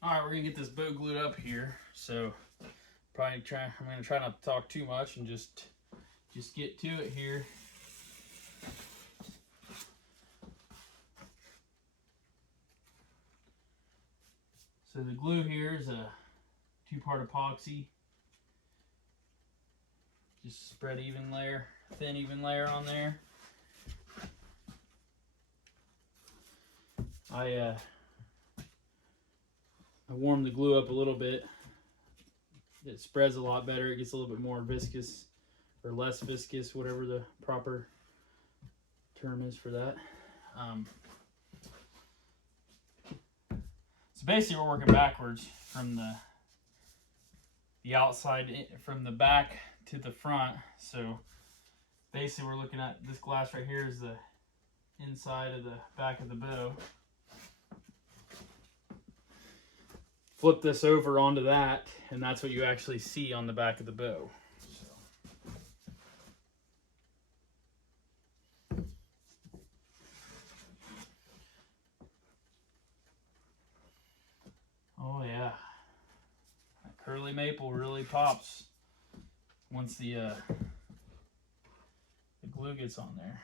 All right, we're gonna get this bow glued up here. So I'm gonna try not to talk too much and just get to it here. So the glue here is a 2-part epoxy. Just spread even layer, thin even layer on there. I warmed the glue up a little bit. It spreads a lot better. It gets a little bit more viscous or less viscous, whatever the proper term is for that. So basically we're working backwards from the outside, from the back to the front. So basically we're looking at this glass right here is the inside of the back of the bow. Flip this over onto that, and that's what you actually see on the back of the bow. Oh yeah, that curly maple really pops once the glue gets on there.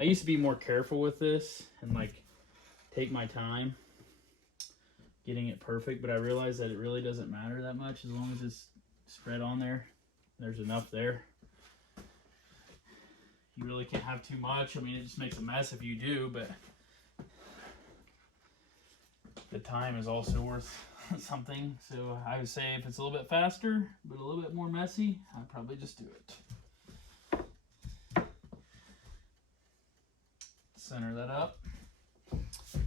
I used to be more careful with this and like take my time getting it perfect, but I realized that it really doesn't matter that much as long as it's spread on there. There's enough there. You really can't have too much. I mean, it just makes a mess if you do, but the time is also worth something. So I would say if it's a little bit faster, but a little bit more messy, I'd probably just do it. Center that up. So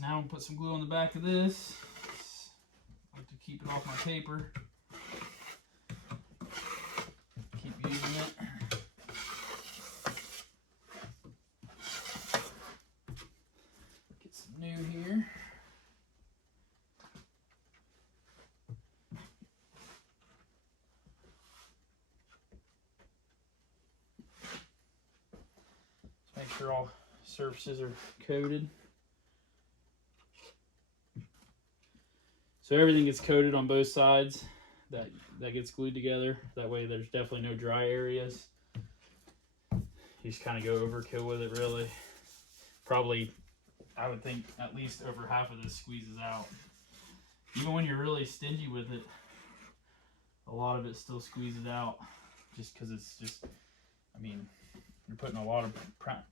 now I'm gonna put some glue on the back of this. I like to keep it off my paper. Keep using it. Get some new here. Just make sure all surfaces are coated. So everything gets coated on both sides. That gets glued together. That way there's definitely no dry areas. You just kind of go overkill with it, really. Probably, I would think at least over half of this squeezes out. Even when you're really stingy with it, a lot of it still squeezes out just because it's just, I mean, you're putting a lot of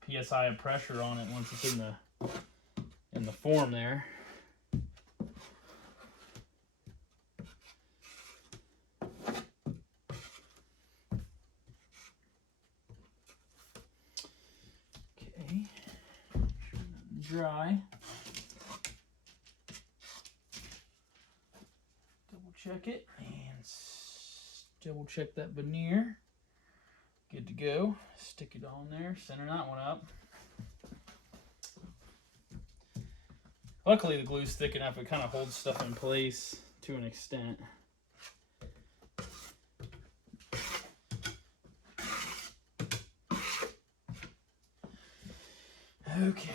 PSI of pressure on it once it's in the form there. Okay, dry. Double check it and double check that veneer. Good to go. Stick it on there. Center that one up. Luckily the glue's thick enough it kind of holds stuff in place to an extent. Okay.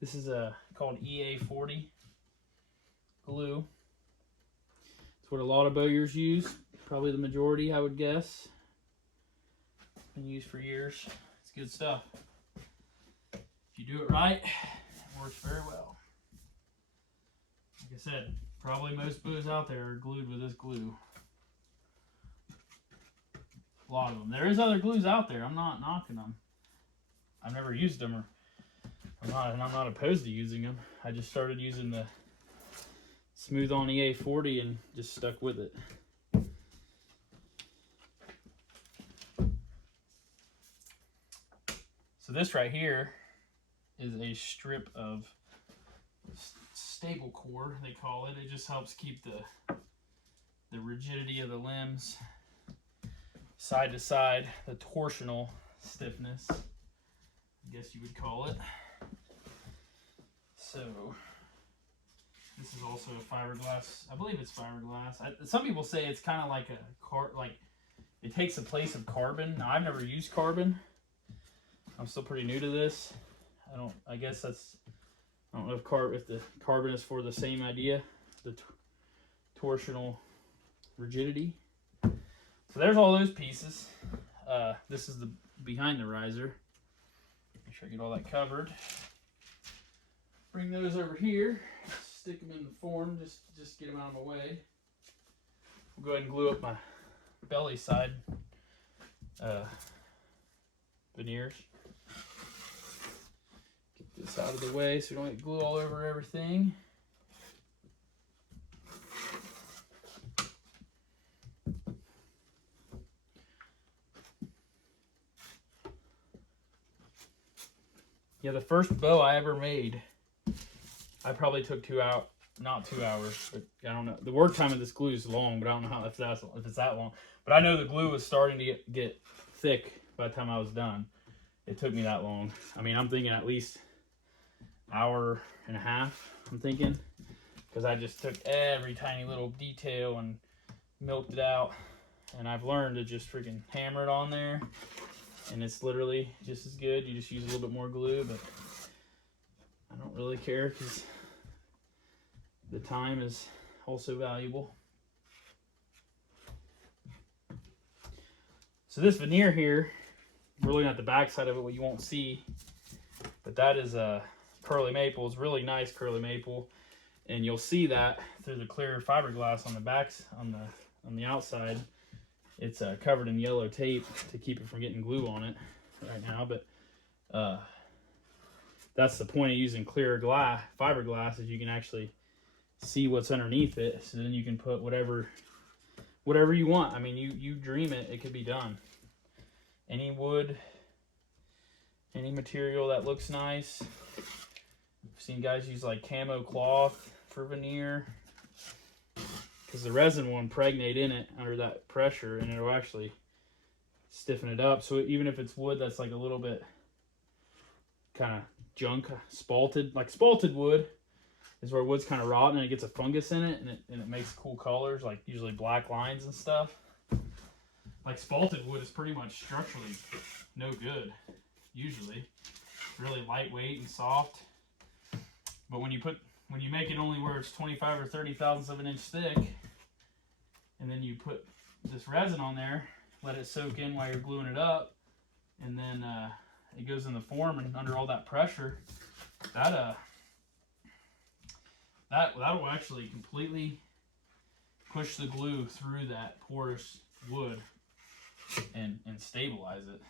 This is called EA40 glue. It's what a lot of bowyers use. Probably the majority, I would guess. Been used for years. It's good stuff. If you do it right, it works very well. Like I said, probably most bows out there are glued with this glue. A lot of them. There is other glues out there. I'm not knocking them. I've never used them, and I'm not opposed to using them. I just started using the Smooth On EA40 and just stuck with it. So this right here is a strip of stable core, they call it. It just helps keep the rigidity of the limbs side to side, the torsional stiffness, I guess you would call it. So this is also a fiberglass. I believe it's fiberglass. Some people say it's kind of like like it takes the place of carbon. Now, I've never used carbon. I'm still pretty new to this. I guess that's, I don't know if the carbon is for the same idea, the torsional rigidity. So there's all those pieces. This is the behind the riser. Make sure I get all that covered. Bring those over here. Stick them in the form. Just get them out of my way. We'll go ahead and glue up my belly side veneers. Get this out of the way so we don't get glue all over everything. Yeah, the first bow I ever made, I probably took not 2 hours, but I don't know. The work time of this glue is long, but I don't know if it's that long. But I know the glue was starting to get thick by the time I was done. It took me that long. I mean, I'm thinking at least hour and a half, I'm thinking. Because I just took every tiny little detail and milked it out. And I've learned to just freaking hammer it on there. And it's literally just as good. You just use a little bit more glue, but I don't really care because the time is also valuable. So this veneer here, we're looking at the back side of it, what you won't see, but that is a curly maple. It's really nice curly maple, and you'll see that through the clear fiberglass on the backs, on the outside. It's covered in yellow tape to keep it from getting glue on it right now, but that's the point of using clear fiberglass, is you can actually see what's underneath it, so then you can put whatever you want. I mean, you dream it, it could be done. Any wood, any material that looks nice. I've seen guys use like camo cloth for veneer, because the resin will impregnate in it under that pressure, and it'll actually stiffen it up. So even if it's wood that's like a little bit kind of junk, spalted, like spalted wood is where wood's kind of rotten and it gets a fungus in it, and it makes cool colors, like usually black lines and stuff. Like spalted wood is pretty much structurally no good, usually. It's really lightweight and soft. But when you make it only where it's 25 or 30 thousandths of an inch thick, and then you put this resin on there, let it soak in while you're gluing it up, and then it goes in the form, and under all that pressure, that'll actually completely push the glue through that porous wood and stabilize it.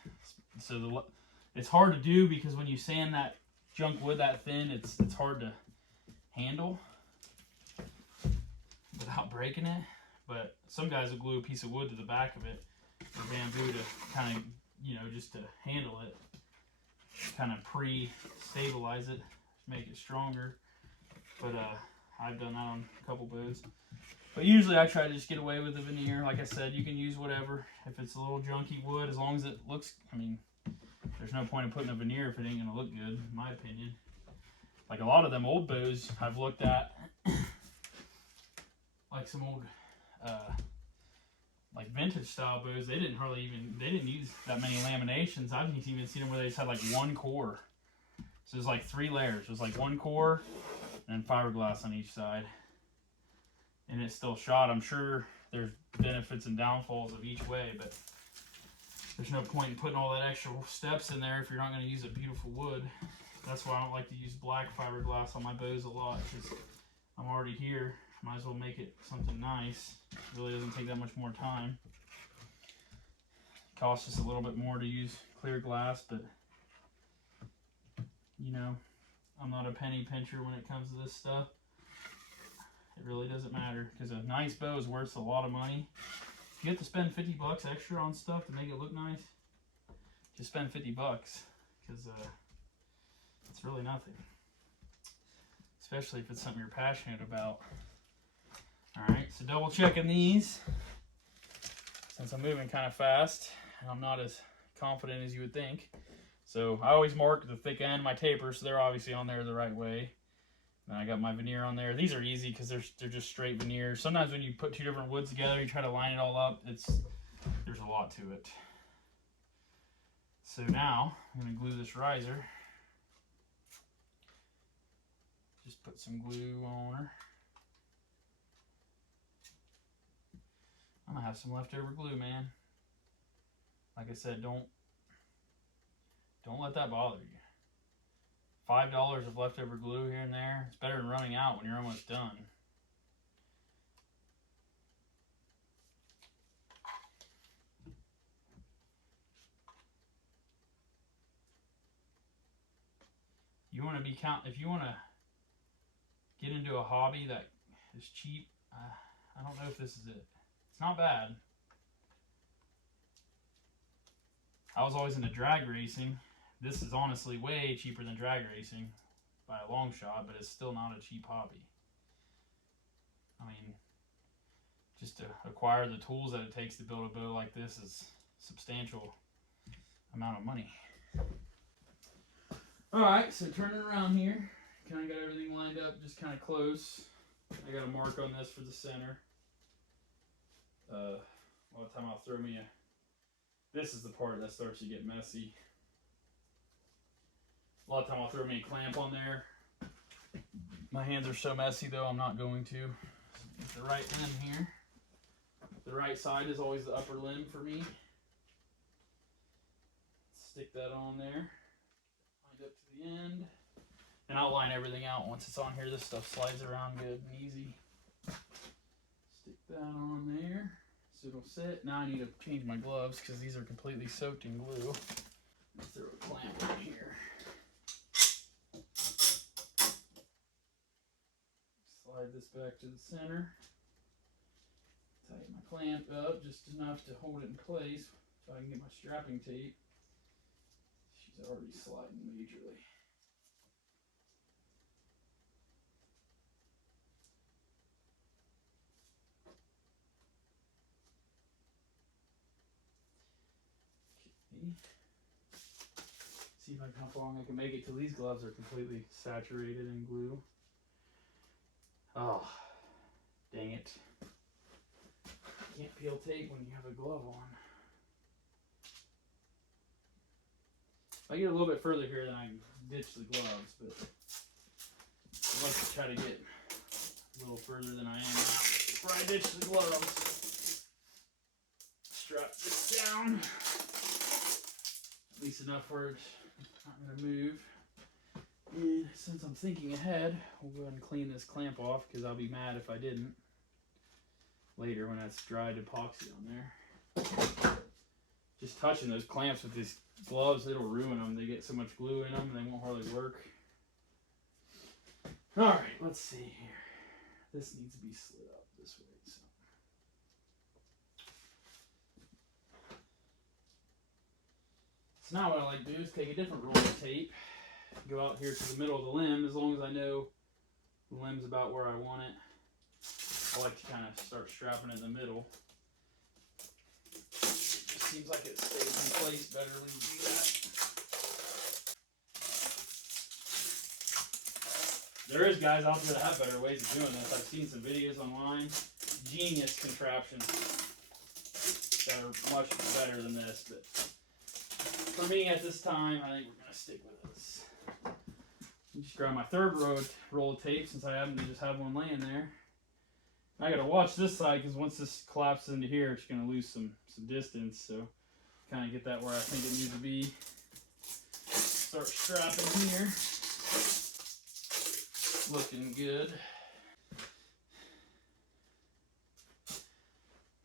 So it's hard to do, because when you sand that junk wood that thin, it's hard to handle without breaking it. But some guys will glue a piece of wood to the back of it, or bamboo, to kind of, just to handle it, kind of pre-stabilize it, make it stronger. But I've done that on a couple bows. But usually I try to just get away with the veneer. Like I said, you can use whatever. If it's a little junky wood, as long as it looks, I mean, there's no point in putting a veneer if it ain't gonna look good, in my opinion. Like a lot of them old bows I've looked at, like some old, like vintage style bows, they didn't use that many laminations. I've even seen them where they just had like one core. So there's like 3 layers. There's like one core and fiberglass on each side. And it's still shot. I'm sure there's benefits and downfalls of each way, but there's no point in putting all that extra steps in there if you're not going to use a beautiful wood. That's why I don't like to use black fiberglass on my bows a lot, because I'm already here. Might as well make it something nice. It really doesn't take that much more time. It costs just a little bit more to use clear glass, but I'm not a penny pincher when it comes to this stuff. It really doesn't matter, because a nice bow is worth a lot of money. If you have to spend $50 extra on stuff to make it look nice, just spend $50, because it's really nothing. Especially if it's something you're passionate about. Alright, so double checking these, since I'm moving kind of fast and I'm not as confident as you would think. So I always mark the thick end of my taper, so they're obviously on there the right way. And I got my veneer on there. These are easy because they're just straight veneers. Sometimes when you put two different woods together, you try to line it all up. There's a lot to it. So now I'm going to glue this riser. Just put some glue on her. I'm going to have some leftover glue, man. Like I said, don't let that bother you. $5 of leftover glue here and there. It's better than running out when you're almost done. If you want to get into a hobby that is cheap, I don't know if this is it. It's not bad. I was always into drag racing. This is honestly way cheaper than drag racing by a long shot, but it's still not a cheap hobby. I mean, just to acquire the tools that it takes to build a bow like this is a substantial amount of money. Alright, so turning around here, kind of got everything lined up just kind of close. I got a mark on this for the center. A lot of time I'll throw me this is the part that starts to get messy. A lot of time I'll throw me a clamp on there. My hands are so messy though, I'm not going to. Get the right end here. The right side is always the upper limb for me. Stick that on there. Lined up to the end. And I'll line everything out once it's on here. This stuff slides around good and easy. Stick that on there so it'll sit. Now I need to change my gloves because these are completely soaked in glue. Let's throw a clamp on here. Slide this back to the center. Tighten my clamp up just enough to hold it in place so I can get my strapping tape. She's already sliding majorly. Okay. See how long I can make it till these gloves are completely saturated in glue. Oh, dang it. Can't peel tape when you have a glove on. If I get a little bit further here, then I can ditch the gloves, but I like to try to get a little further than I am now before I ditch the gloves. Strap this down, at least enough where it's not going to move. And since I'm thinking ahead, we'll go ahead and clean this clamp off because I'll be mad if I didn't later when that's dried epoxy on there. Just touching those clamps with these gloves, it'll ruin them. They get so much glue in them and they won't hardly work. Alright, let's see here. This needs to be slid up this way. So now what I like to do is take a different roll of tape, go out here to the middle of the limb, as long as I know the limb's about where I want it. I like to kind of start strapping in the middle. It seems like it stays in place better when you do that. There is guys out there that have better ways of doing this. I've seen some videos online. Genius contraptions that are much better than this, but for me at this time, I think we're going to stick with this. Just grab my third roll of tape since I happen to just have one laying there. I got to watch this side because once this collapses into here, it's going to lose some distance. So kind of get that where I think it needs to be. Start strapping here. Looking good.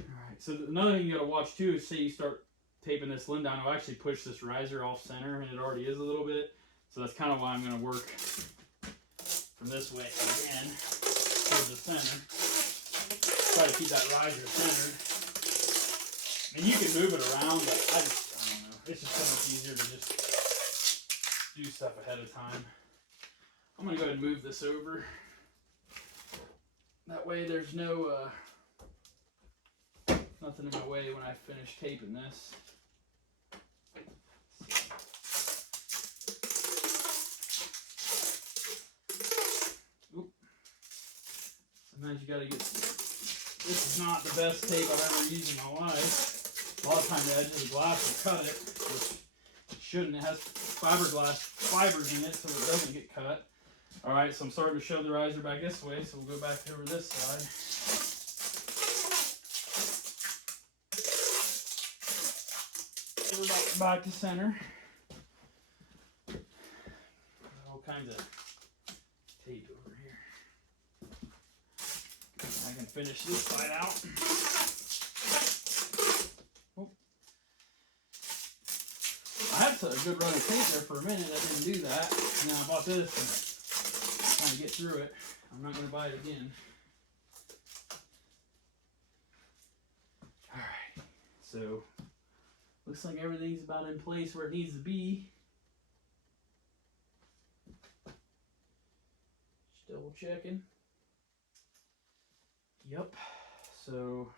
Alright, so another thing you got to watch too is say you start taping this limb down, it'll actually push this riser off center, and it already is a little bit. So that's kind of why I'm going to work from this way again towards the center. Try to keep that riser centered. I mean, you can move it around, but I don't know. It's just so much easier to just do stuff ahead of time. I'm going to go ahead and move this over. That way there's no nothing in my way when I finish taping this. sometimes you gotta get, this is not the best tape I've ever used in my life. A lot of times the edge of the glass will cut it, which it shouldn't. It has fiberglass fibers in it so it doesn't get cut. Alright, so I'm starting to shove the riser back this way, so we'll go back over this side. Back to center. All kinds of tape over here. I can finish this side out. Oh. I had a good run of tape there for a minute. I didn't do that. And then I bought this and trying to get through it. I'm not going to buy it again. Alright, so looks like everything's about in place where it needs to be. Just double checking. Yep. So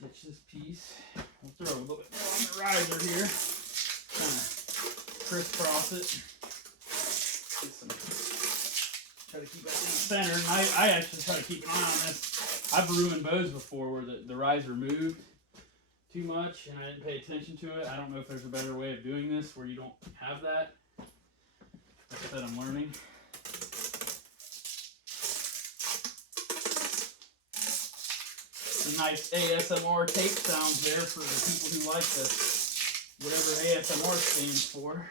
ditch this piece. We'll throw a little bit more on the riser here. Kind of crisscross it. Try to keep that thing centered. I actually try to keep an eye on this. I've ruined bows before where the riser moved too much and I didn't pay attention to it. I don't know if there's a better way of doing this where you don't have that. Like I said, I'm learning. A nice ASMR tape sounds there for the people who like the whatever ASMR stands for.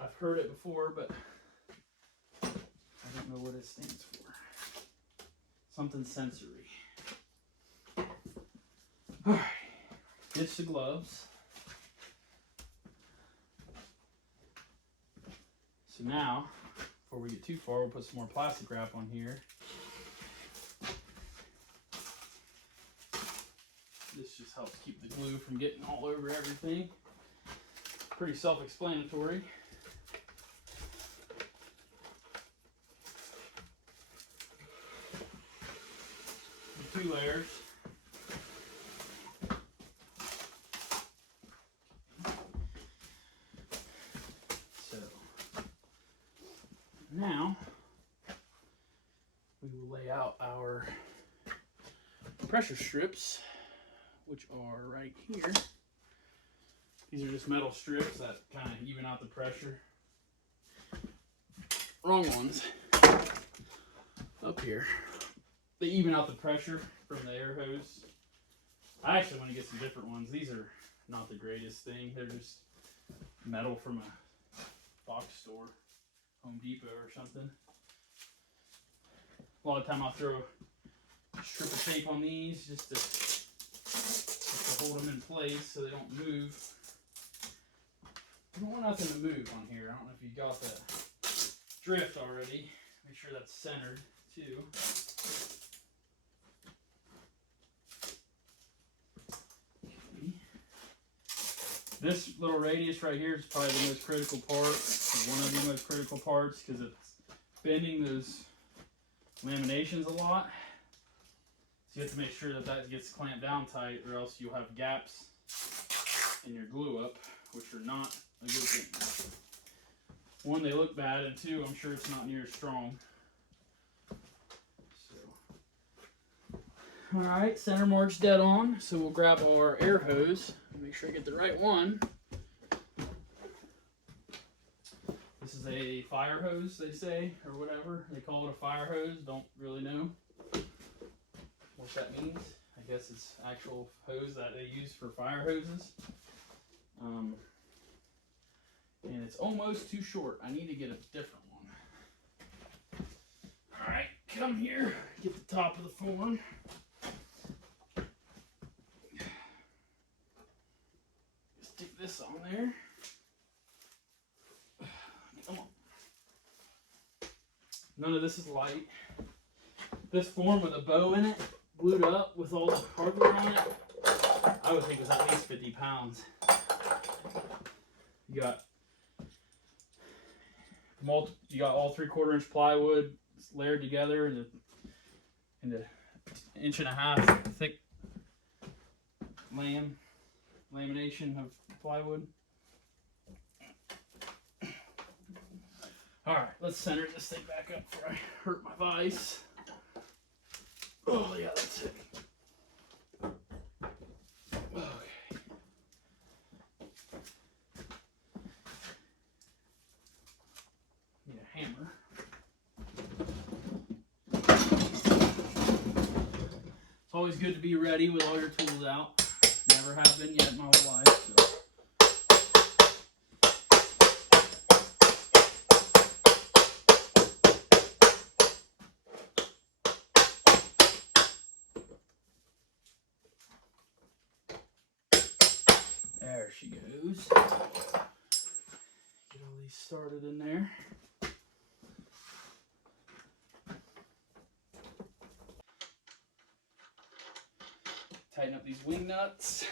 I've heard it before, but I don't know what it stands for. Something sensory. Alright, ditch the gloves. So now, before we get too far, we'll put some more plastic wrap on here. This just helps keep the glue from getting all over everything. Pretty self-explanatory. 2 layers. So now we will lay out our pressure strips, which are right here. These are just metal strips that kind of even out the pressure. Wrong ones. Up here. They even out the pressure from the air hose. I actually want to get some different ones. These are not the greatest thing. They're just metal from a box store, Home Depot or something. A lot of time I'll throw a strip of tape on these just to hold them in place so they don't move. I don't want nothing to move on here. I don't know if you got that drift already. Make sure that's centered too. This little radius right here is probably the most critical part, one of the most critical parts, because it's bending those laminations a lot. So you have to make sure that that gets clamped down tight, or else you'll have gaps in your glue up, which are not a good thing. One, they look bad, and two, I'm sure it's not near as strong. Alright, center mark's dead on, so we'll grab our air hose. Make sure I get the right one. This is a fire hose, they say, or whatever. They call it a fire hose, don't really know what that means. I guess it's actual hose that they use for fire hoses. And it's almost too short. I need to get a different one. Alright, come here, get the top of the form. Stick this on there. Come on. None of this is light. This form with a bow in it, glued up with all the hardware on it, I would think it was at least 50 pounds. You got all 3/4 inch plywood layered together in the 1.5 inch thick lamination of plywood. Alright, let's center this thing back up before I hurt my vise. Oh yeah, that's it. Okay. Need a hammer. It's always good to be ready with all your tools out. Never have been yet in my whole life. So. There she goes. Get all these started in there. Tighten up these wing nuts.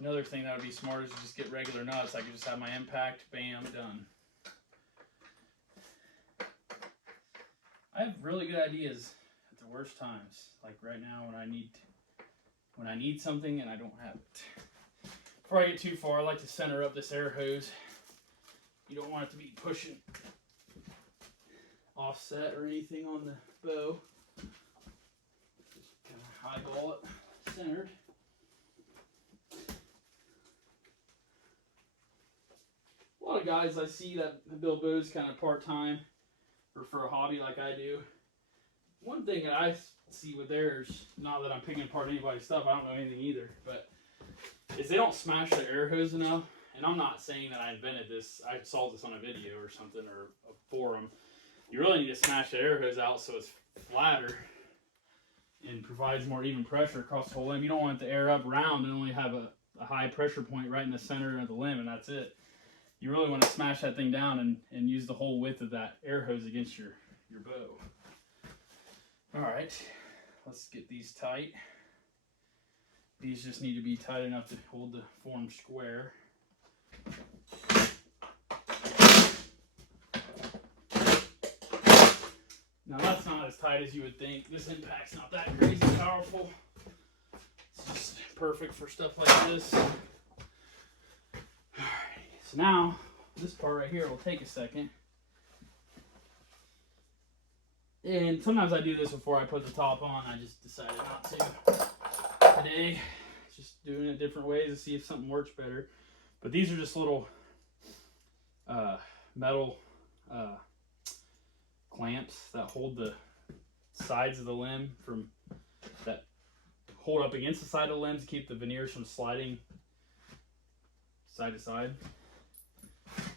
Another thing that would be smart is to just get regular nuts. I could just have my impact, bam, done. I have really good ideas at the worst times. Like right now when I need something and I don't have it. Before I get too far, I like to center up this air hose. You don't want it to be pushing offset or anything on the bow. Just kind of highball it centered. A lot of guys I see that build bows kind of part-time or for a hobby like I do. One thing that I see with theirs, not that I'm picking apart anybody's stuff, I don't know anything either, but is they don't smash their air hose enough. And I'm not saying that I invented this. I saw this on a video or something or a forum. You really need to smash the air hose out so it's flatter and provides more even pressure across the whole limb. You don't want it to air up round and only have a high pressure point right in the center of the limb and that's it. You really want to smash that thing down and use the whole width of that air hose against your bow. Alright, let's get these tight. These just need to be tight enough to hold the form square. Now that's not as tight as you would think. This impact's not that crazy powerful. It's just perfect for stuff like this. So now, this part right here will take a second. And sometimes I do this before I put the top on. I just decided not to. Today, just doing it different ways to see if something works better. But these are just little metal clamps that hold the sides of the limb that hold up against the side of the limb to keep the veneers from sliding side to side.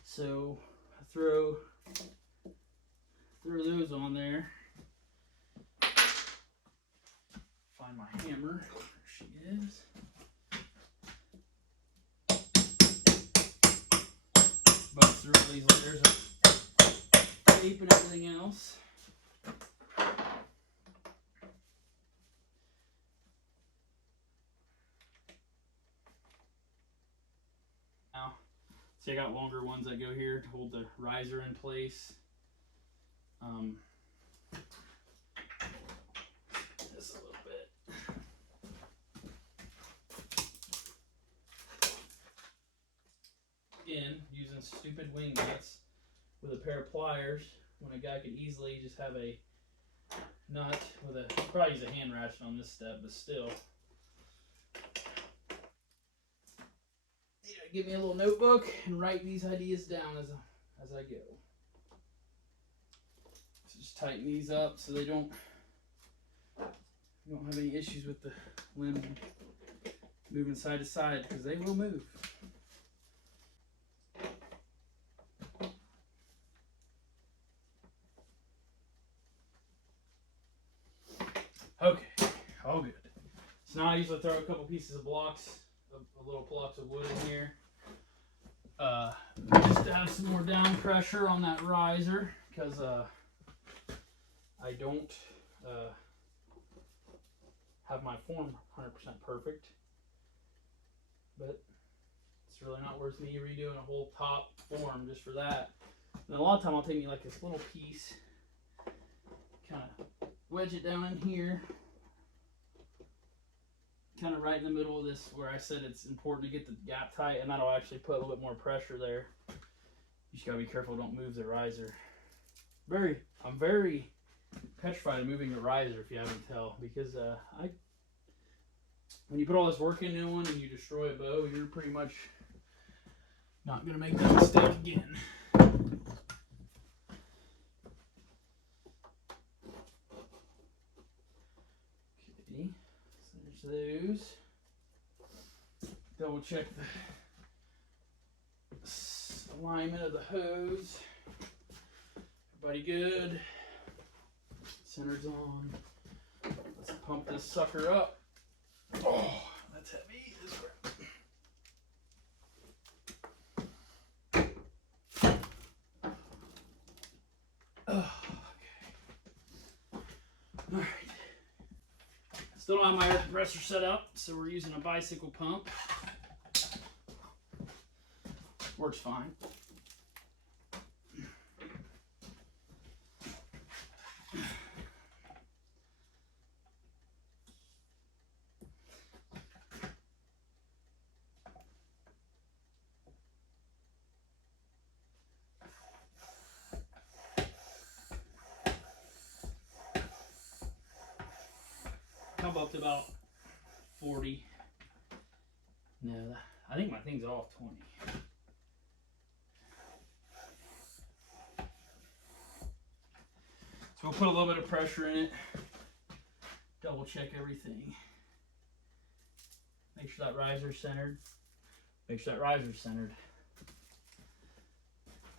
So I throw those on there. Find my hammer. There she is. Bust through all these layers of tape and everything else. Now, see I got longer ones that go here to hold the riser in place. Just a little bit. Again, using stupid wing nuts with a pair of pliers when a guy could easily just have a nut with a, probably use a hand ratchet on this step, but still. Yeah, give me a little notebook and write these ideas down as I go. So just tighten these up so you don't have any issues with the limb moving side to side, because they will move. Okay, all good. So now I usually throw a couple pieces of blocks, a little blocks of wood in here, just to have some more down pressure on that riser, because I don't have my form 100% perfect, but it's really not worth me redoing a whole top form just for that. And a lot of time I'll take me like this little piece, kind of wedge it down in here, kind of right in the middle of this where I said it's important to get the gap tight, and that'll actually put a little bit more pressure there. You just gotta be careful, don't move the riser. I'm very petrified of moving the riser, if you haven't tell, because when you put all this work into one and you destroy a bow, you're pretty much not gonna make that mistake again. Okay, so there's those. Double check the alignment of the hose. Everybody good? Center's on. Let's pump this sucker up. Oh, that's heavy. Oh, okay. All right. Still don't have my air compressor set up, so we're using a bicycle pump. Works fine. How about about 40? No, I think my thing's off 20. So we'll put a little bit of pressure in it. Double check everything. Make sure that riser's centered. Make sure that riser's centered.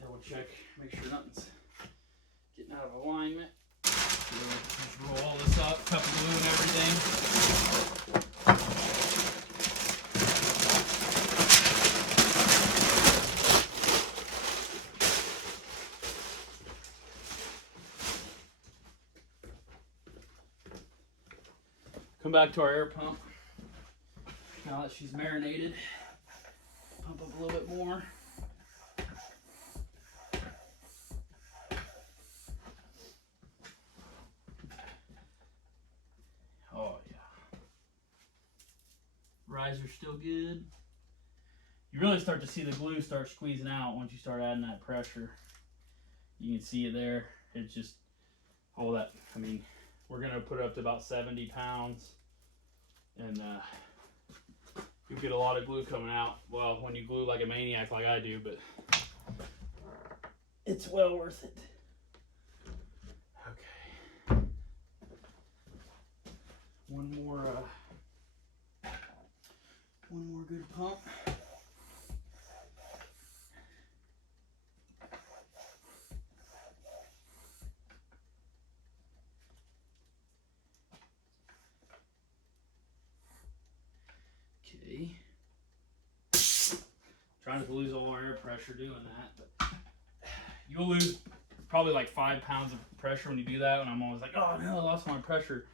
Double check, make sure nothing's getting out of alignment. Just roll all this up, cut the glue and everything. Come back to our air pump. Now that she's marinated, pump up a little bit more. Oh yeah. Riser's still good. You really start to see the glue start squeezing out once you start adding that pressure. You can see it there. It's just all that. I mean, we're gonna put it up to about 70 pounds, and you get a lot of glue coming out. Well, when you glue like a maniac like I do, but it's well worth it. Okay. One more good pump. Okay. Trying not to lose all our air pressure doing that, but you'll lose probably like 5 pounds of pressure when you do that, and I'm always like, oh no, I lost my pressure.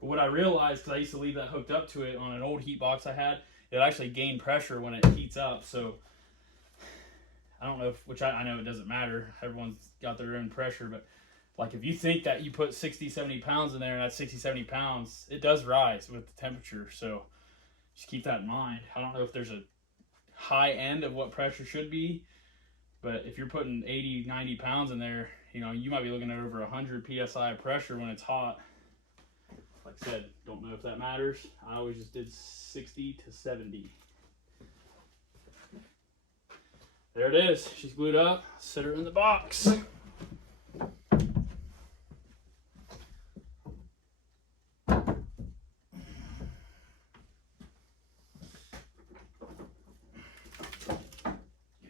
But what I realized, because I used to leave that hooked up to it on an old heat box I had, it actually gained pressure when it heats up. So I don't know if, which I know it doesn't matter, everyone's got their own pressure, but like if you think that you put 60-70 pounds in there and that's 60-70 pounds, it does rise with the temperature. So just keep that in mind. I don't know if there's a high end of what pressure should be, but if you're putting 80-90 pounds in there, you know, you might be looking at over 100 psi of pressure when it's hot. Like I said, don't know if that matters. I always just did 60 to 70. There it is. She's glued up. Set her in the box. Get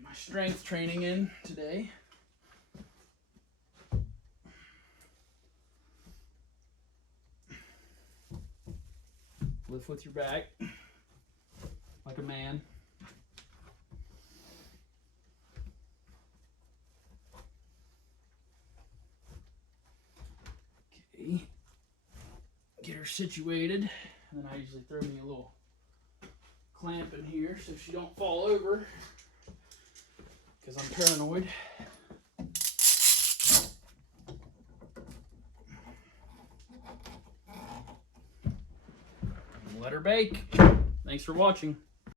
my strength training in today. Lift with your back, like a man. Okay, get her situated, and then I usually throw me a little clamp in here so she don't fall over, because I'm paranoid. let her bake. Thanks for watching.